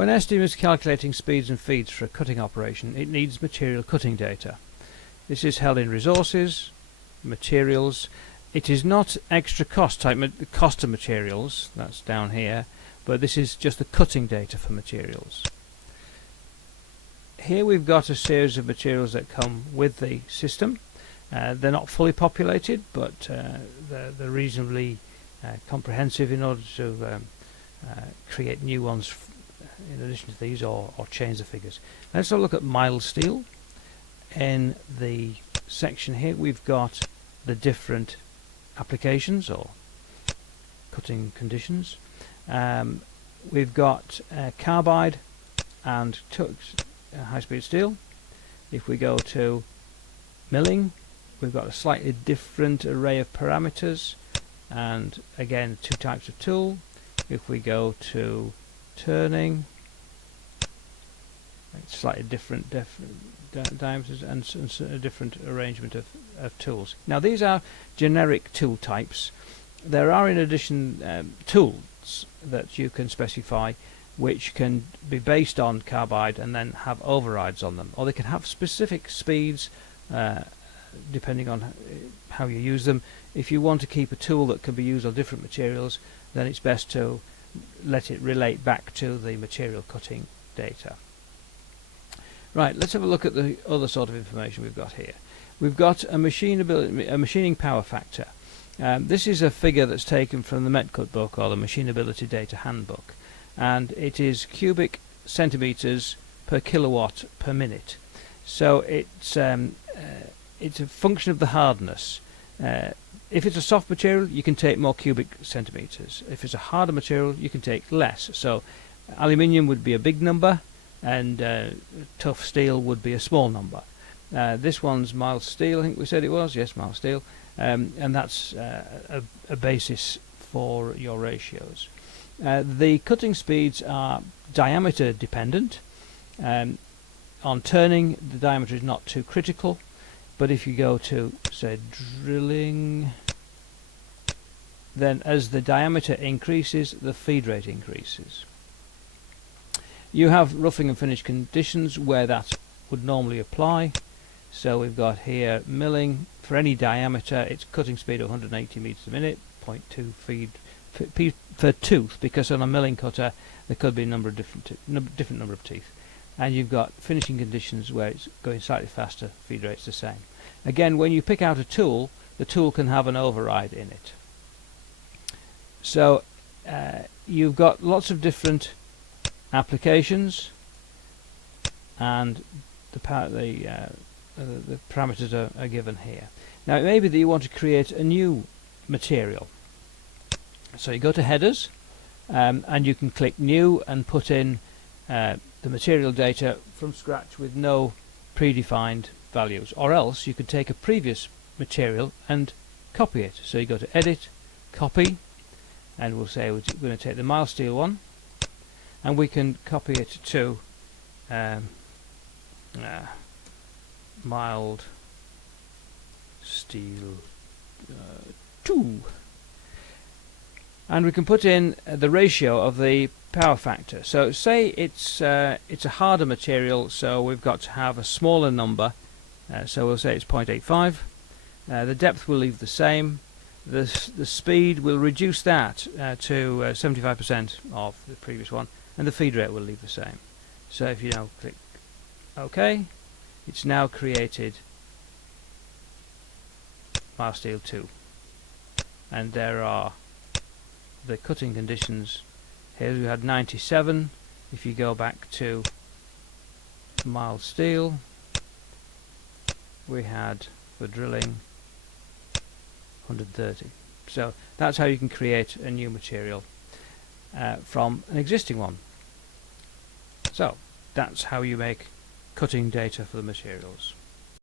When ESTIM is calculating speeds and feeds for a cutting operation, it needs material cutting data. This is held in resources, materials. It is not extra cost type cost of materials, that's down here, but this is just the cutting data for materials. Here we've got a series of materials that come with the system. They're not fully populated, but they're reasonably comprehensive in order to create new ones in addition to these, or change the figures. Let's have a look at mild steel. In the section here we've got the different applications or cutting conditions. We've got carbide and high-speed steel. If we go to milling, we've got a slightly different array of parameters, and again 2 types of tool. If we go to turning, it's slightly different diameters and a different arrangement of tools. Now these are generic tool types. There are in addition tools that you can specify which can be based on carbide and then have overrides on them, or they can have specific speeds depending on how you use them. If you want to keep a tool that can be used on different materials, then it's best to let it relate back to the material cutting data. Right, let's have a look at the other sort of information we've got here. We've got a machining power factor. This is a figure that's taken from the MetCut book, or the Machinability Data Handbook, and it is cubic centimeters per kilowatt per minute. So it's a function of the hardness. If it's a soft material, you can take more cubic centimeters. If it's a harder material, you can take less. So aluminium would be a big number, and tough steel would be a small number. This one's mild steel, I think we said it was. Yes, mild steel. And that's a basis for your ratios. The cutting speeds are diameter dependent. On turning, the diameter is not too critical, but if you go to, say, drilling, then as the diameter increases, the feed rate increases. You have roughing and finish conditions where that would normally apply. So we've got here milling for any diameter, it's cutting speed of 180 meters a minute, 0.2 feed per tooth, because on a milling cutter there could be a number of different number of teeth. And you've got finishing conditions where it's going slightly faster, feed rate's the same. Again, when you pick out a tool, the tool can have an override in it. So you've got lots of different applications, and the parameters are given here. Now it may be that you want to create a new material. So you go to headers, and you can click new and put in the material data from scratch with no predefined values, or else you could take a previous material and copy it. So you go to edit, copy, and we'll say we're going to take the mild steel one, and we can copy it to mild steel 2, and we can put in the ratio of the power factor. So say it's a harder material, so we've got to have a smaller number, so we'll say it's 0.85. The depth will leave the same. The speed will reduce that to 75% of the previous one, and the feed rate will leave the same. So if you now click OK, it's now created mild steel 2, and there are the cutting conditions. Here we had 97. If you go back to mild steel, we had for drilling 130. So that's how you can create a new material from an existing one. So that's how you make cutting data for the materials.